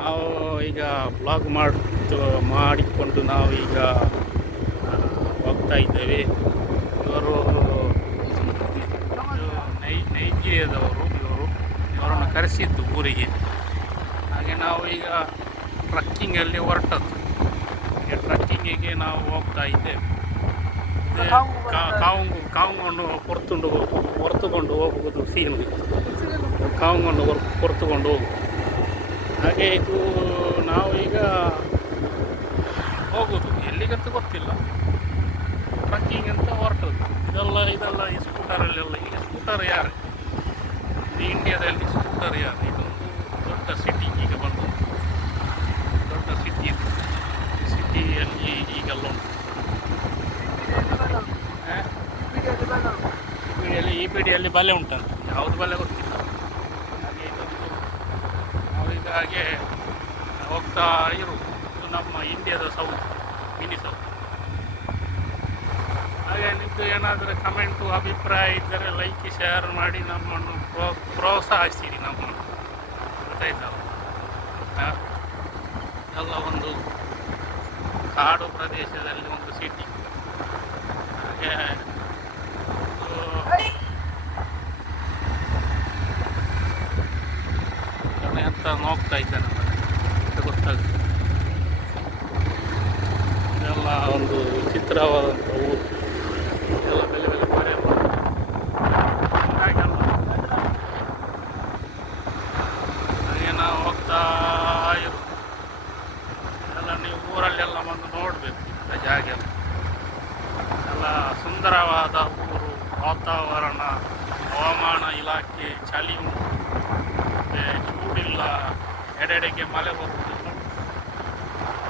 ನಾವು ಈಗ ಬ್ಲಾಗ್ ಮಾಡಿಕೊಂಡು ನಾವು ಈಗ ಹೋಗ್ತಾ ಇದ್ದೇವೆ. ಇವರು ನೈಜೀರಿಯಾದವರು. ಇವರನ್ನು ಕರೆಸಿದ್ದು ಊರಿಗೆ. ಹಾಗೆ ನಾವು ಈಗ ಟ್ರಕ್ಕಿಂಗಲ್ಲಿ ಹೊರಟದ್ದು. ಈಗ ಟ್ರಕ್ಕಿಂಗಿಗೆ ನಾವು ಹೋಗ್ತಾ ಇದ್ದೇವೆ. ಕಾವಂಗನ್ನು ಹೊರತುಕೊಂಡು ಹೋಗುವುದು ಸೀನು. ಕಾವಂಗನ್ನು ಹೊರತುಕೊಂಡು ಹೋಗುವುದು. ಹಾಗೆ ಇದು ನಾವು ಈಗ ಹೋಗೋದು ಎಲ್ಲಿಗಂತ ಗೊತ್ತಿಲ್ಲ. ಟ್ರಕ್ಕಿಂಗ್ ಅಂತ ಹೊರಟದ್ದು. ಇದೆಲ್ಲ ಈ ಸ್ಕೂಟರಲ್ಲೆಲ್ಲ. ಈಗ ಸ್ಕೂಟರ್ ಯಾರು ಇಂಡಿಯಾದಲ್ಲಿ ಸ್ಕೂಟರ್ ಯಾರು? ಇದೊಂದು ದೊಡ್ಡ ಸಿಟಿ ಈಗ ಬಂದು, ದೊಡ್ಡ ಸಿಟಿ ಇದು. ಸಿಟಿಯಲ್ಲಿ ಈಗೆಲ್ಲ ಉಂಟು. ಈ ಪಿಡಿಯಲ್ಲಿ ಬಲೆ ಉಂಟಂತ. ಯಾವುದು ಬಲೆ ಗೊತ್ತಿಲ್ಲ. ಹಾಗೆ ಇದೊಂದು ನಾವೀಗ ಹಾಗೆ ಹೋಗ್ತಾ ಇರುವುದು. ಇದು ನಮ್ಮ ಇಂಡಿಯಾದ ಸೌತ್, ಮಿನಿ ಸೌತ್. ಹಾಗೆ ನಿಮ್ಮದು ಏನಾದರೂ ಕಮೆಂಟು ಅಭಿಪ್ರಾಯ ಇದ್ದರೆ ಲೈಕ್ ಶೇರ್ ಮಾಡಿ ನಮ್ಮನ್ನು ಪ್ರೋತ್ಸಾಹಿಸಿರಿ. ನಮ್ಮನ್ನು ಗೊತ್ತಾಯ್ತಲ್ಲ. ಎಲ್ಲ ಒಂದು ಕಾಡು ಪ್ರದೇಶದಲ್ಲಿ ಒಂದು ಸಿಟಿ. ಹಾಗೆ ಅಂತ ನೋಡ್ತಾ ಇದ್ದಾನೆ ಅಂತ ಗೊತ್ತಾಗುತ್ತೆ. ಇದೆಲ್ಲ ಒಂದು ವಿಚಿತ್ರವಾದಂಥ ಊರು. ಇದೆಲ್ಲ ಬೆಲೆ ಮರೆ ಹಾಗೆಲ್ಲ. ಹಾಗೆ ನಾವು ಹೋಗ್ತಾ ಇರೋದು. ಎಲ್ಲ ನೀವು ಊರಲ್ಲೆಲ್ಲ ಬಂದು ನೋಡಬೇಕು. ಇಂಥ ಜಾಗ ಎಲ್ಲ ಸುಂದರವಾದ ಊರು. ವಾತಾವರಣ, ಹವಾಮಾನ ಇಲಾಖೆ, ಚಳಿ ಉಂಟು, ಚೂಡಿಲ್ಲ, ಎಡೆಡೆಗೆ ಮಳೆ ಬರುತ್ತೆ.